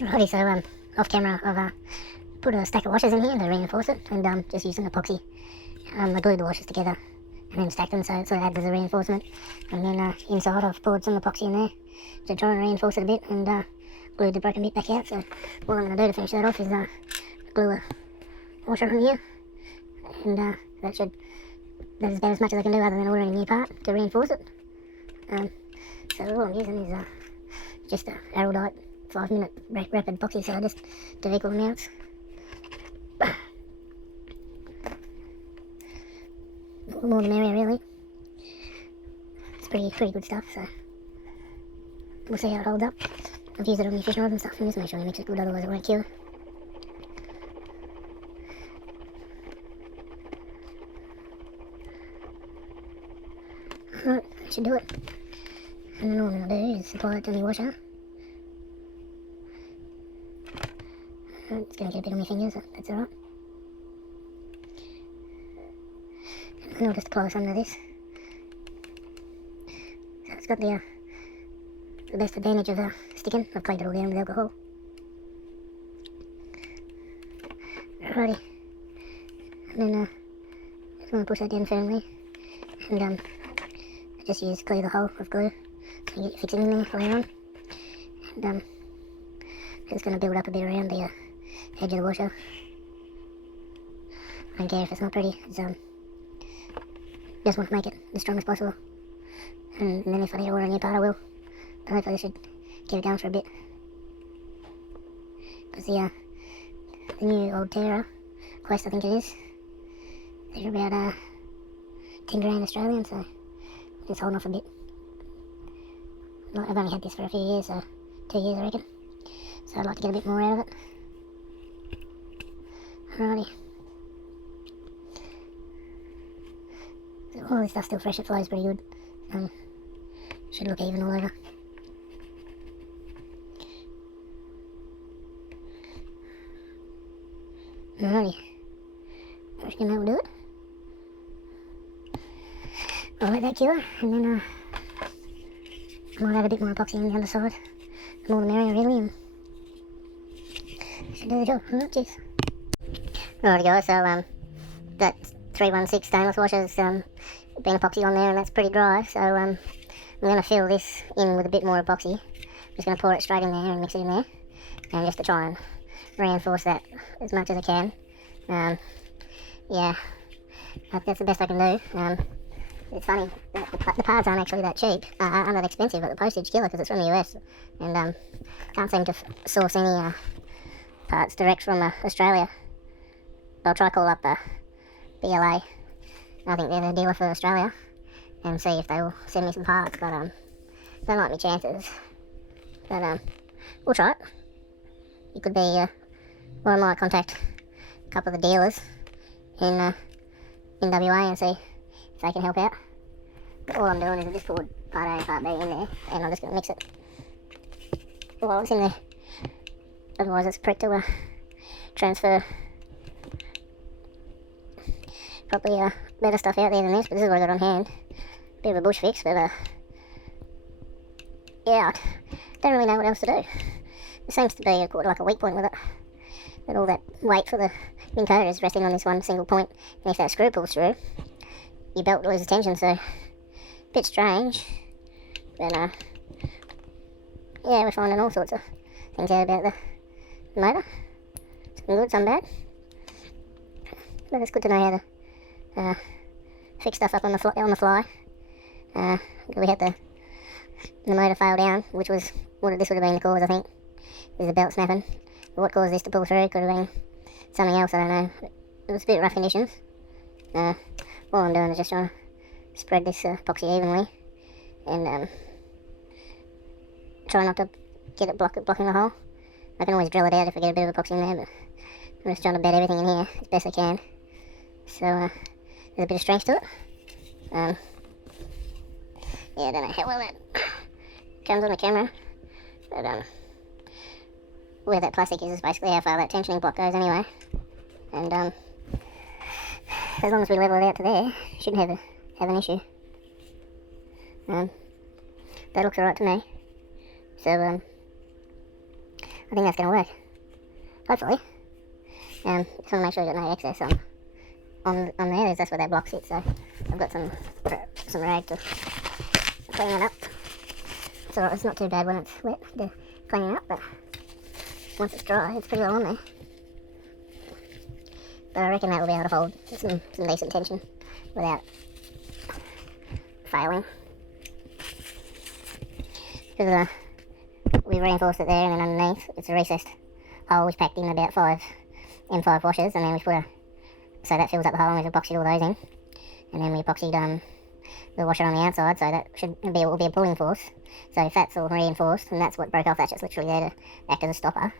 Righty, so off camera I've put a stack of washers in here to reinforce it, and just used some epoxy. I glued the washers together and then stacked them so it adds as a reinforcement. And then inside I've poured some epoxy in there to try and reinforce it a bit, and glued the broken bit back out. So what I'm going to do to finish that off is glue a washer on here, and that's about as much as I can do other than ordering a new part to reinforce it. So all I'm using is just a Araldite 5-minute rapid epoxy, so just do equal amounts. More the merrier, really. It's pretty good stuff, so we'll see how it holds up. I've used it on your fishing rods and stuff, and just make sure you mix it good, otherwise it won't cure. Alright, that should do it. And then all I'm going to do is apply it to the washer. It's going to get a bit on my fingers, so that's alright. And I'll just apply some of this. So it's got the best advantage of sticking. I've cleaned it all down with alcohol. Alrighty. And then just going to push that down firmly. And I just use clear the hole of glue so you get your fixing in there later on. And just going to build up a bit around the edge of the washer. I don't care if it's not pretty, it's just want to make it as strong as possible. And then if I need to order a new part I will. But hopefully I should keep it going for a bit. Because the new Ulterra Quest, I think it is, they're about 10 grand Australian, so just holding off a bit. I've only had this for a few years, so 2 years I reckon. So I'd like to get a bit more out of it. Alrighty. So all this stuff's still fresh, it flows pretty good. Should look even all over. Alrighty. I reckon that will do it. I'll let that cure, and then I might add a bit more epoxy on the other side. The more the merrier, really, and should do the job. Alright, cheers. Alrighty guys, so that 316 stainless washer's been epoxy on there, and that's pretty dry, so I'm going to fill this in with a bit more epoxy. I'm just going to pour it straight in there and mix it in there, and just to try and reinforce that as much as I can. Yeah, that's the best I can do. It's funny, the parts aren't actually that cheap, aren't that expensive, but the postage killer because it's from the US, and can't seem to source any parts direct from Australia. I'll try call up BLA, I think they're the dealer for Australia, and see if they will send me some parts, but don't like my chances. But we'll try it. It could be, well, I might contact a couple of the dealers in WA and see if they can help out. But all I'm doing is I just poured part A and part B in there, and I'm just going to mix it while it's in there. Otherwise it's a prick to transfer probably better stuff out there than this, but this is what I got on hand. Bit of a bush fix, but yeah, I don't really know what else to do. There seems to be like a weak point with it. That all that weight for the Minn Kota is resting on this one single point, and if that screw pulls through, your belt loses tension, so a bit strange. But yeah, we're finding all sorts of things out about the motor. Some good, some bad. But it's good to know how to fix stuff up on the fly. We had the motor fail down, which was what this would have been the cause, I think, is the belt snapping. But what caused this to pull through could have been something else, I don't know. It was a bit rough conditions. All I'm doing is just trying to spread this epoxy evenly, and try not to get it blocking the hole. I can always drill it out if I get a bit of epoxy in there, but I'm just trying to bed everything in here as best I can. So there's a bit of strength to it. Yeah, I don't know how well that comes on the camera, but where that plastic is basically how far that tensioning block goes anyway. And as long as we level it out to there, shouldn't have an issue. That looks alright to me. So I think that's going to work. Hopefully. Just want to make sure you've got no excess on there, because that's where that block sits. So I've got some rag to clean it up. So it's not too bad when it's wet to clean it up, but once it's dry, it's pretty well on there. But I reckon that will be able to hold some decent tension without failing. Because we reinforced it there, and then underneath it's a recessed hole which packed in about 5 M5 washers, and then we put so that fills up the hole, and we've epoxied all those in. And then we epoxied the washer on the outside, so that will be a pulling force. So if that's all reinforced, and that's what broke off, that's just literally there to act as a stopper.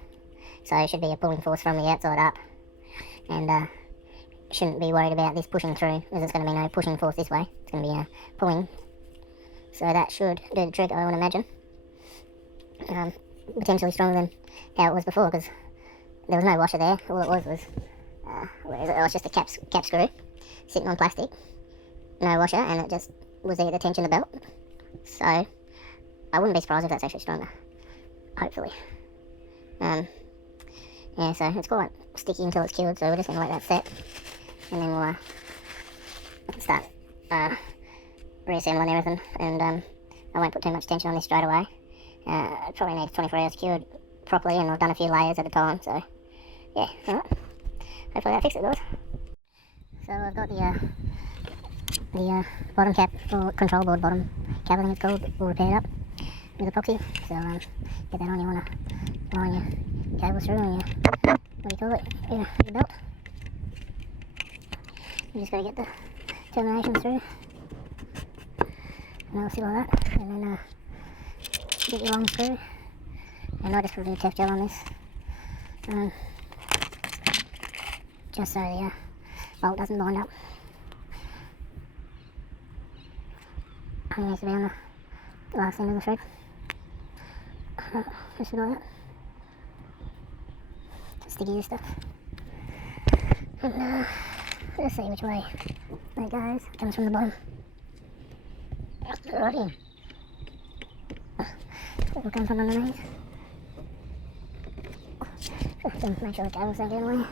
So it should be a pulling force from the outside up, and shouldn't be worried about this pushing through, because there's going to be no pushing force this way. It's going to be pulling. So that should do the trick, I would imagine. Potentially stronger than how it was before, because there was no washer there. All it was it was just a cap screw sitting on plastic, no washer, and it just was there to tension the belt. So I wouldn't be surprised if that's actually stronger, hopefully. Yeah, so it's quite sticky until it's cured, so we're just going to let that set, and then we'll start reassembling everything. And I won't put too much tension on this straight away. It probably needs 24 hours cured properly, and I've done a few layers at a time, so yeah, alright. Hopefully that fixes it, guys. So I've got the bottom cap, or control board bottom cap, I think it's called, all repaired up with epoxy. So get that on. You want to line your cables through, and your, what do you call it, your belt. You just got to get the terminations through, and that'll sit like that, and then get your long screw, and I just put a bit of tef gel on this, just so the bolt doesn't bind up. It needs to be on the last end of the thread, just like that. Just sticky this stuff, and let's see which way that goes. It comes from the bottom. Right in. It will come from underneath. Just make sure the cables don't get in the way.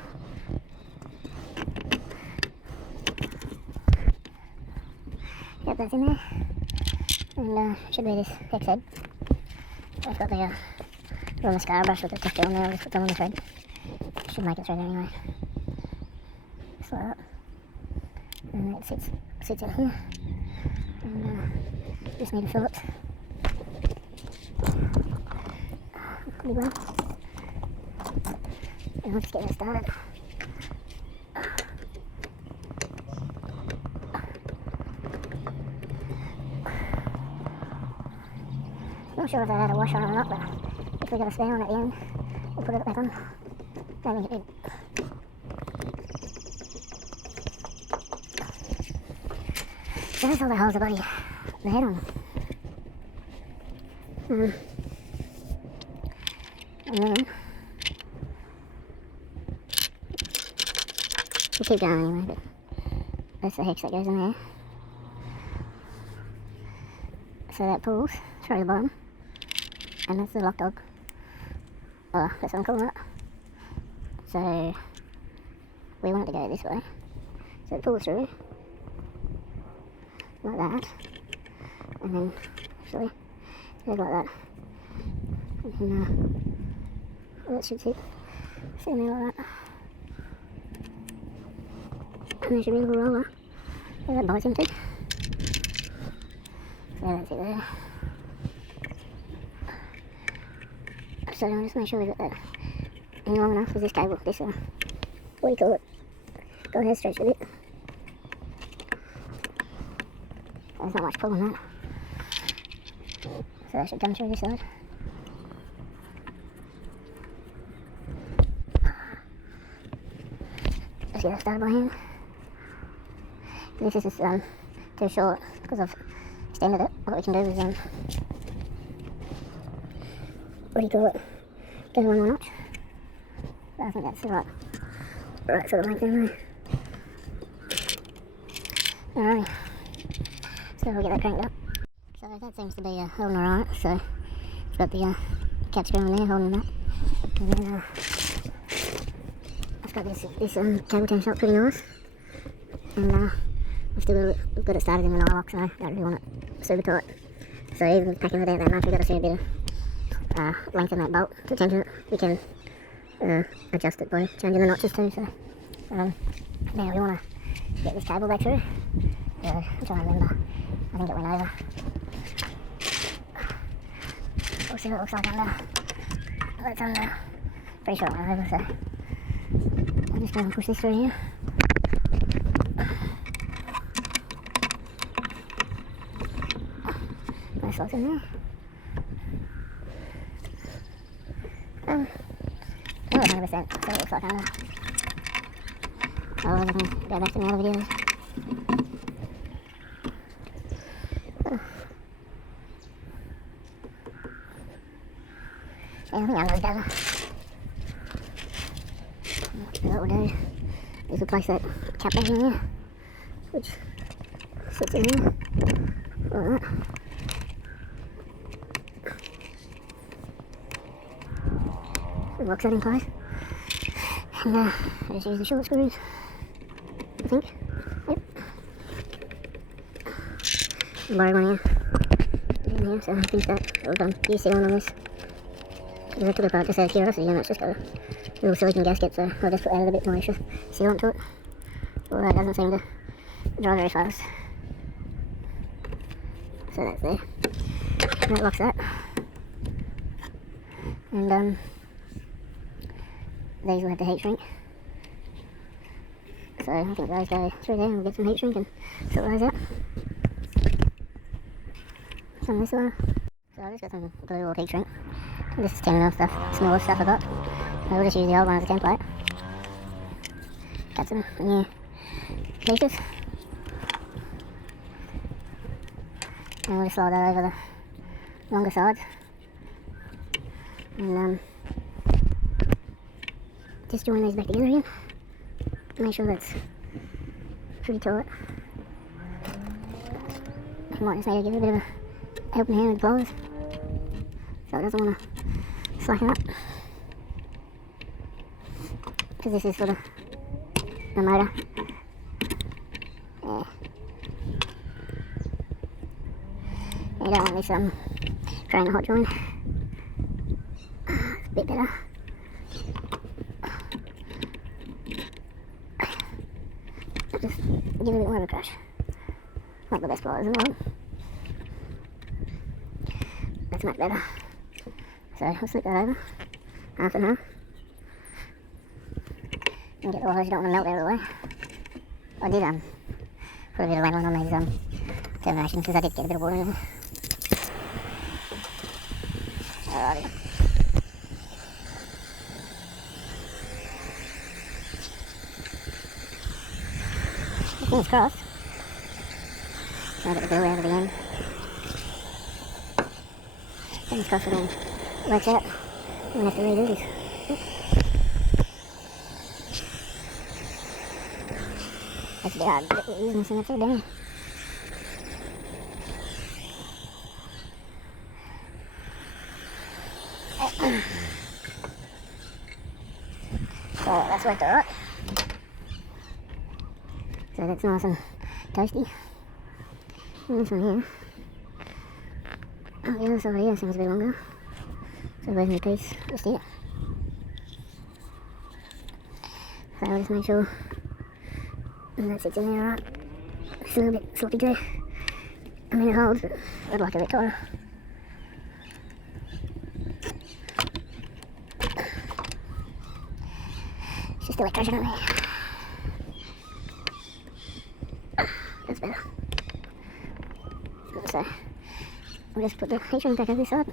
Yep, that's in there. And should be this hex head. I've got the little mascara brush with the tef gel on there. I'll just put them on the thread. Should make it through there anyway. Just like that. And it sits in here. And just need to fill it pretty well. And let's get it started. Not sure if I had a washer on or not, but if we got a spare one at the end, we'll put it back on. Don't think it did. So that's all the holes the body, the head on. And then we'll keep going anyway, but that's the hex that goes in there. So that pulls through the bottom, and that's the lock dog. Oh, that's what I'm calling it. So we want it to go this way. So it pulls through like that, and then actually goes like that, and then that should sit in there like that. And there should be a little roller where that bites into. So that's it there. So I'll just make sure we've got that in long enough with this cable, this what do you call it? Go ahead, stretch a bit. There's not much pull on that. So that should come through this side. Just get that started by hand. This is just too short because I've extended it. What we can do is what do you call it? Go one more notch. But I think that's the right sort of length anyway. Alrighty. So we'll get that cranked up. So that seems to be holding alright. So it's got the cap screw on there holding that. And then I've got this cable change shot pretty nice, and I've still got it started in the nylock, so I don't really want it super tight. So even with packing it out that much, we've got to see a bit of length in that bolt to tension it. We can adjust it by changing the notches too. So now we want to get this cable back through. I'm trying to remember. I think it went over. We'll see what it looks like under. That's under. Pretty sure it went over, so I'm just going to push this through here. Nice slots in there. Not 100%, so it looks like under. Otherwise I can go back to my other videos. Yeah, I think under is better. What we'll do is we'll place that cap back in here, which sits in here, like that. And locks that in place. And I just use the short screws, I think. Yep. I borrowed one here, in here, so I finished that. I've used sealant on this. Because I took it apart just out of curiosity, and it's just got a little silicone gasket, so I just added a bit more extra sealant to it. Although it doesn't seem to dry very fast. So that's there. That locks that. And these will have the heat shrink. So I think those go through there and we'll get some heat shrink and sort those out. Some this way. So I've just got some blue or heat shrink. This is 10mm stuff, smaller stuff I got. I'll just use the old one as a template. Got some new pieces. And we'll just slide that over the longer sides. And just join these back together again. Make sure that's pretty tight. I might just need to give it a bit of a helping hand with the pliers, so it doesn't want to slacken up. Because this is for the motor. Yeah. You don't want this creating a hot joint. It's a bit better. Just give it a bit more of a crash. Not the best pliers in the world. That's much better. So I'll slip that over, half and half. And get the wires, you don't want to melt out of the way. I did put a bit of lanolin on these terminations because I did get a bit of water in there. Alrighty. Fingers crossed. Try to get the glue out of the end. Fingers crossed it all works out. I'm going to have to redo this. That's a bit hard, but we're using this upside down. So that's worked alright. So that's nice and toasty. And this one here. Oh, the other side here seems a bit longer. So where's my piece? Just here. So I'll just make sure that sits in there alright. It's a little bit sloppy too. I mean it holds, but I'd like it a bit tighter. It's just electrician on there. That's better. So we'll just put the heat shrink back over this side.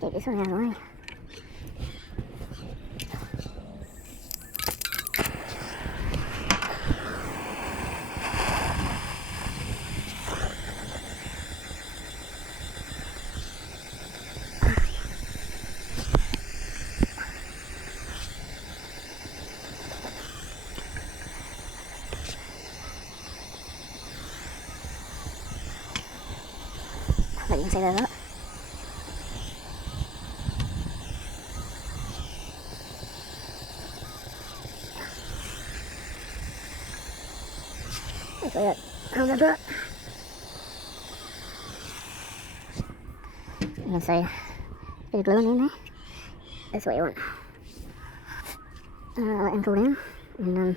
Get this one out of the way. But you can see that up. Hopefully that holds up right. You can see a bit of glue in there. That's what you want. Let them cool down, and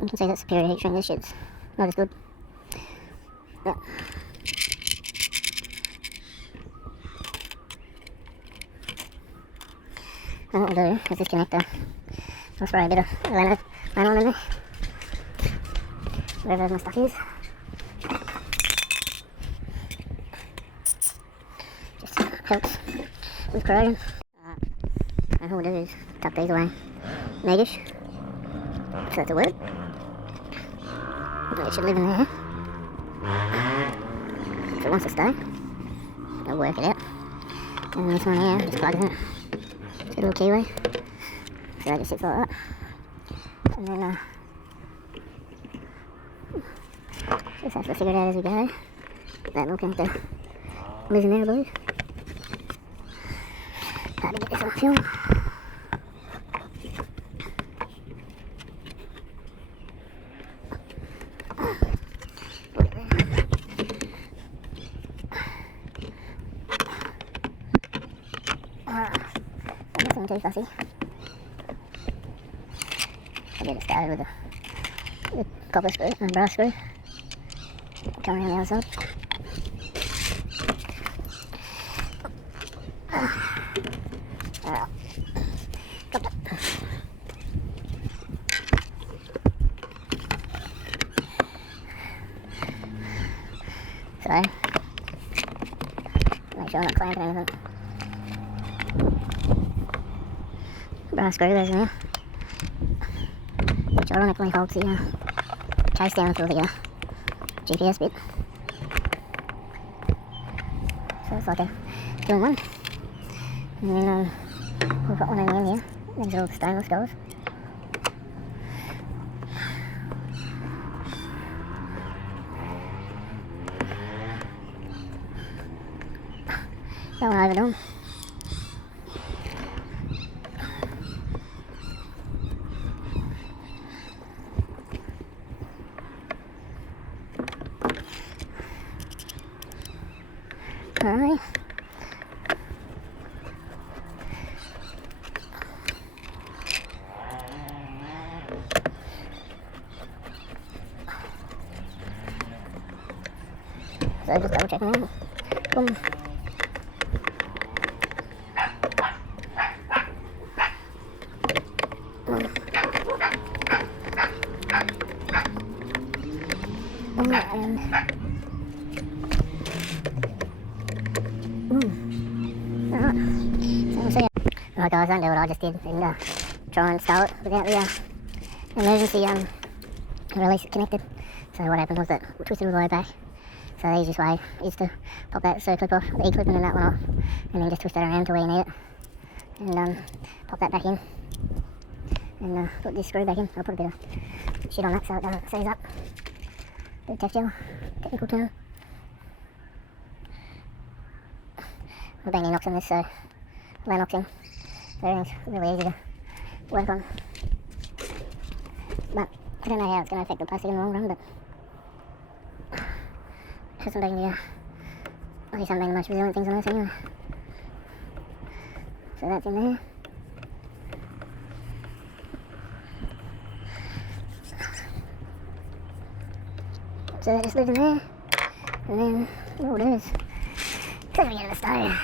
you can see that superior heat shrink. This shit's not as good. Yeah. And what we'll do is this connector, I'll spray a bit of lino in there, wherever my stuff is. Just helps with corrosion. And what we'll do is tuck these away neatish, so that's a word. It should live in there. If it wants to stay, I'll work it out. And this one here just plugs in it. It's got a little keyway, so that just sits like that. And then just have to figure it out as we go. That little connector lives in there, I believe. Hard to get this on film. Nothing too fussy. I'll get it started with the copper screw and brass screw. Come around the other side. Alright. Got that. So, make sure I'm not clamping anything. Brass screw goes in there, which ironically holds the case down for the GPS bit. So it's like a 2-in-1. And then we've got one in the end here. These are all the stainless guys. Don't want to overdo them. Alright. So just double checking out. Boom. Alright guys, don't do what I just did and try and install it without the emergency release it connected. So what happened was that we twisted all the way back. So the easiest way is to pop that C-clip off, the E-clip and that one off, and then just twist that around to where you need it. And pop that back in. And put this screw back in. I'll put a bit of shit on that so it doesn't seize up. Bit of texture, technical term. We've been inoxing this, so linoxing. So everything's really easy to work on. But I don't know how it's going to affect the plastic in the long run, but it hasn't been these haven't been the most resilient things on earth anyway. So that's in there. So that just lives in there. And then what we'll do is take it in the stove.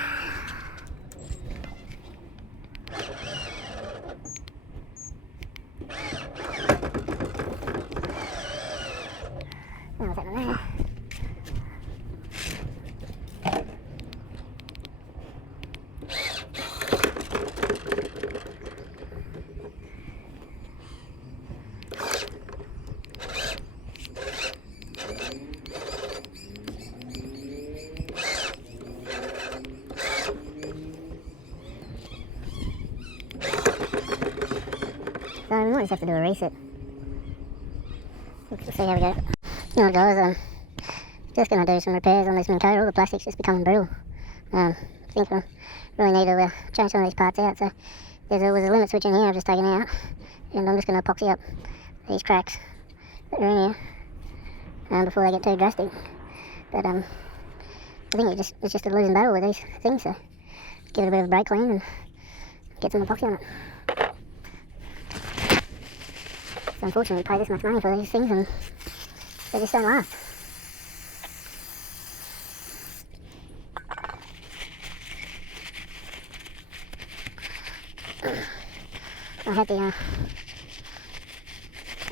So we might just have to do a reset. We'll see how we go. Alright guys, just going to do some repairs on this Minn Kota. All the plastic's just becoming brittle. I think I really need to change some of these parts out. So was a limit switch in here I've just taken out. And I'm just going to epoxy up these cracks that are in here before they get too drastic. But I think it's just a losing battle with these things, so give it a bit of a brake clean and get some epoxy on it. So unfortunately, we pay this much money for these things and they just don't last. I had the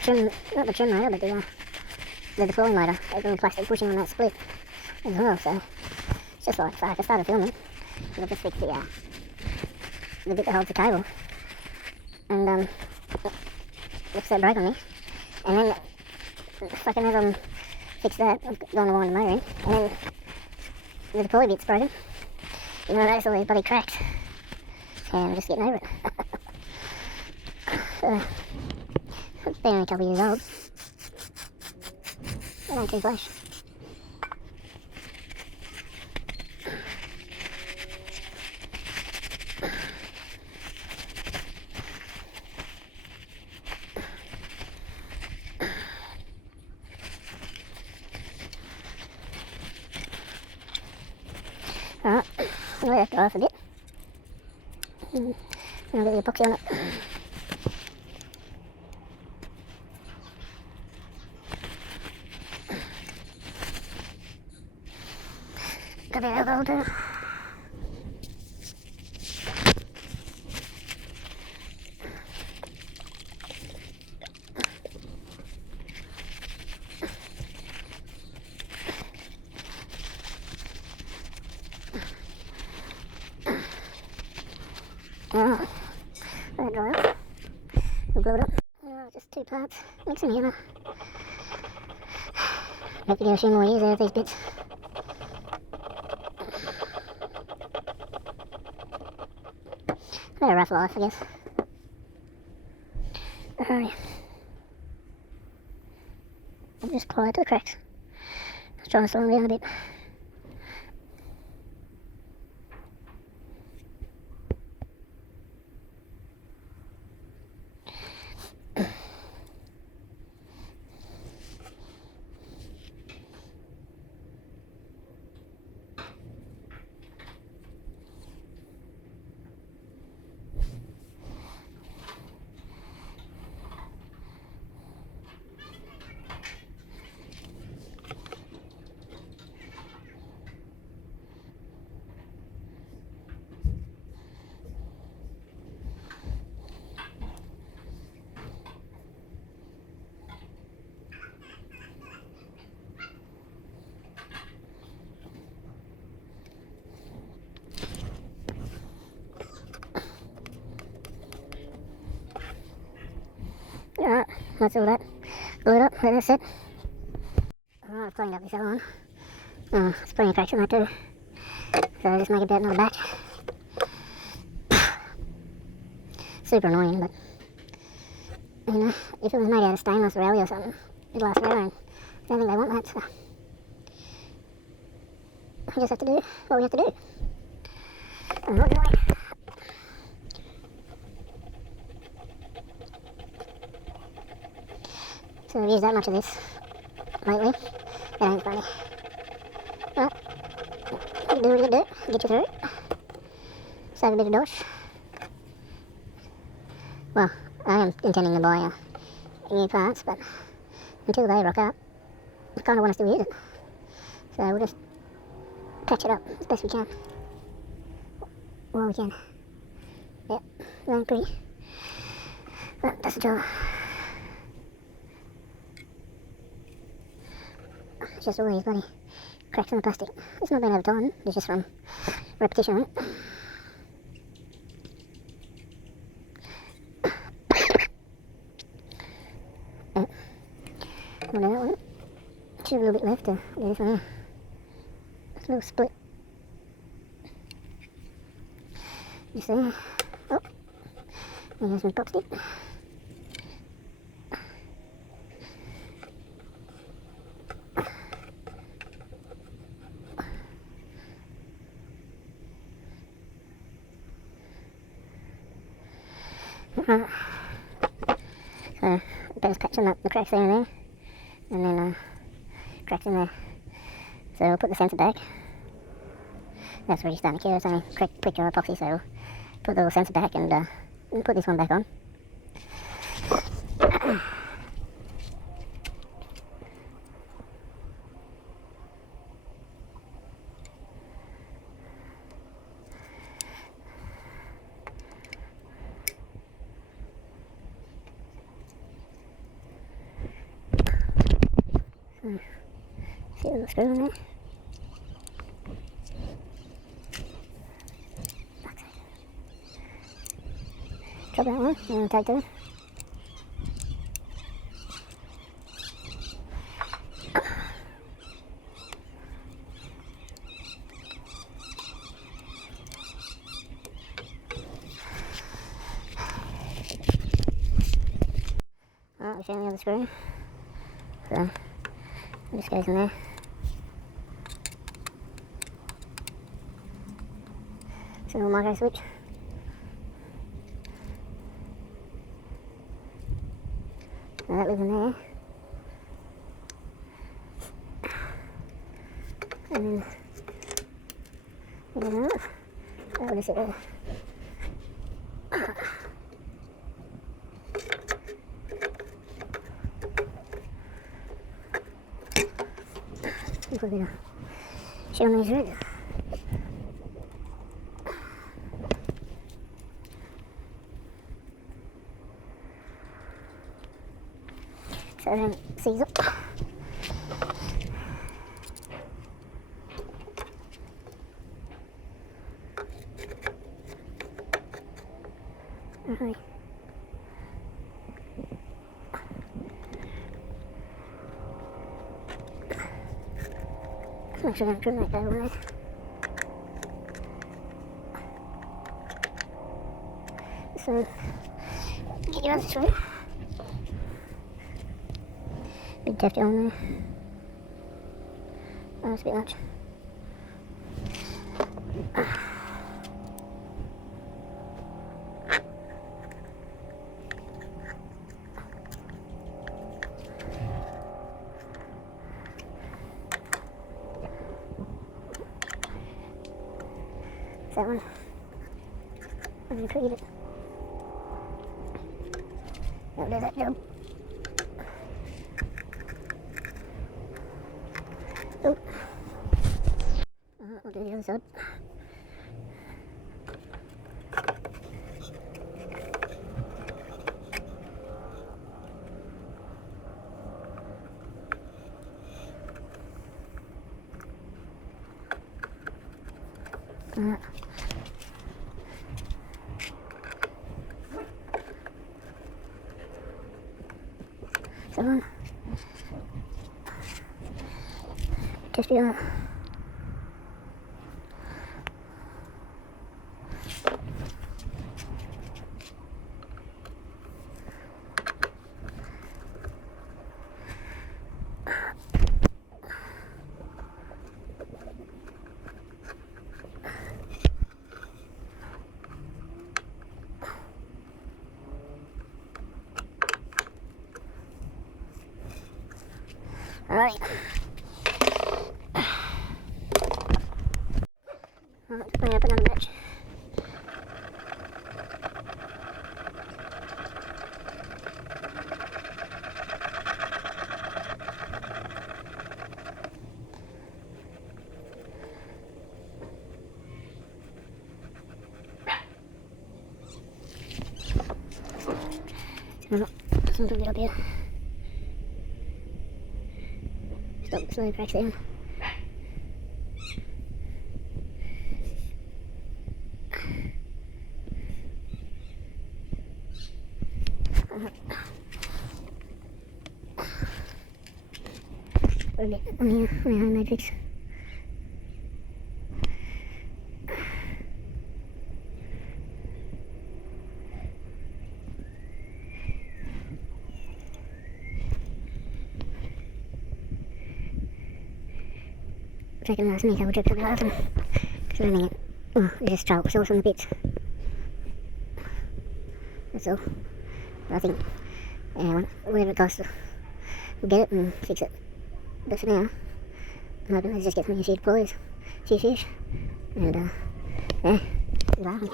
trim, not the trim motor, but the deploy motor, that little plastic bushing on that split as well, so it's just like, fuck, I started filming, and I just fixed the bit that holds the cable, and looks that broke on me, and then fucking as I'm fixed that, I've gone to wind the motor in, and then the deploy bit's broken, and I noticed all these bloody cracks, and I'm just getting over it. So, it's been only a couple of years old. They don't too flash. Alright, I'll let that dry off a bit. And I'll get the epoxy on it. Got the alcohol too. Alright, let it dry up. We'll glue it up. Alright, just 2 parts. Mix them together. Have to get a few more years out of these bits. Had a rough life, I guess. Alright. I'll just apply it to the cracks. Let's try and slow them down a bit. Alright, that's all that. Glue it up, let that sit. Alright, I've cleaned up this other one. Oh, there's plenty of cracks in that too. So I'll just make about another batch. Super annoying, but you know, if it was made out of stainless or alloy or something, it'd last forever, and I don't think they want that, so we just have to do what we have to do. And not annoying. So I've used that much of this lately. That ain't funny. Well, you do what you do, get you through. Save a bit of dosh. Well, I am intending to buy new parts, but until they rock up, I kind of want us to use it. So we'll just patch it up as best we can. While we can. Yep, going pretty. But that's the job. It's just all these bloody cracks in the plastic. It's not been over time, it's just from repetition, right? Well, that one. Should have a little bit left to do this one here. It's a little split. Just there. Oh, there's some epoxy. So, better patching up the cracks there and there. and then cracks in there. So we'll put the sensor back. That's already starting to cure. It's only quick dry epoxy, so we'll put the little sensor back and put this one back on. See a little screw in there. Drop that one and take two. Alright, we found the other screw. So this goes in there. It's a little micro switch. So that lives in there. And then that will just sit there. Put a bit of shit on these roots. So then seize up. Okay. Make sure I don't trim that guy away. So, get your other screw. Big tefty on there. Oh, that's a bit much. That one. I'm going to treat it. That'll do that job. Oh. I'll do the other side. So just do that. Alright. Let's bring up another batch. No, there's a little bit up here. Stop the slow cracks down. Put a bit on here, on the homemade fix. Taking the last minute, I will drip a bit of them. Because I think it just straight sauce on the bits. That's all. But I think, yeah, whatever it costs, get it and fix it. But for now, I'm hoping to just get some few pulleys, a few fish, and yeah, be laughing.